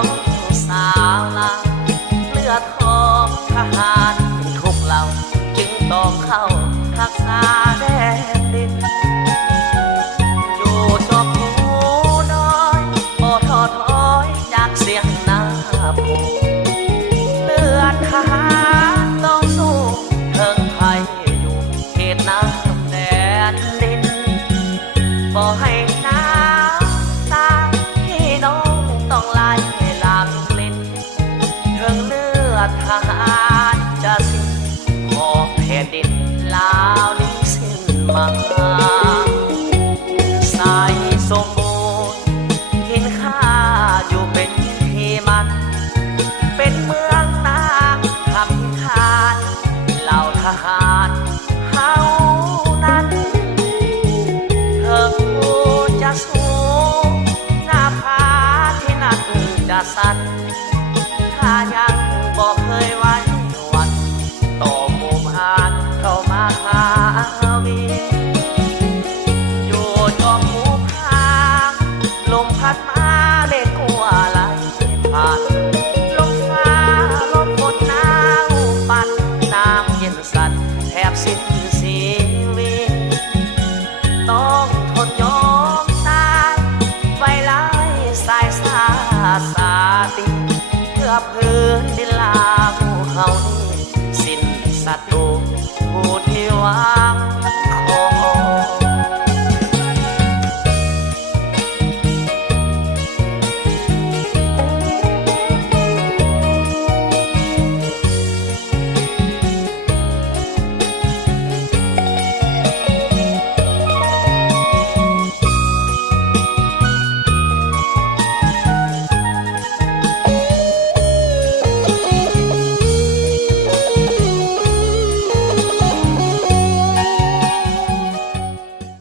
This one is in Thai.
น้องสาวลาเลือดของทหารทุกเหล่าจึงต้องเข้ารักษาแดนดินอยู่จอมหูน้อยบ่ท้อถอยจากเสียงนาผูเลือดทหารต้องสู้เทิงไทยอยู่เขตน้ำแดนดินบ่ให้น้ำตาพี่น้องต้องไหลหลังลิ้นเทิงเลือดทหารจะสิ้นขอแผ่นดินลาวนี้สิ้นมาสายสมบูรณ์หินข้าอยู่เป็นที่มันเป็นเมืองนางทำทานเหล่าทหารเฮานั้นเถิงผู้จะสู้หน้าผาที่นั่นจะสั่น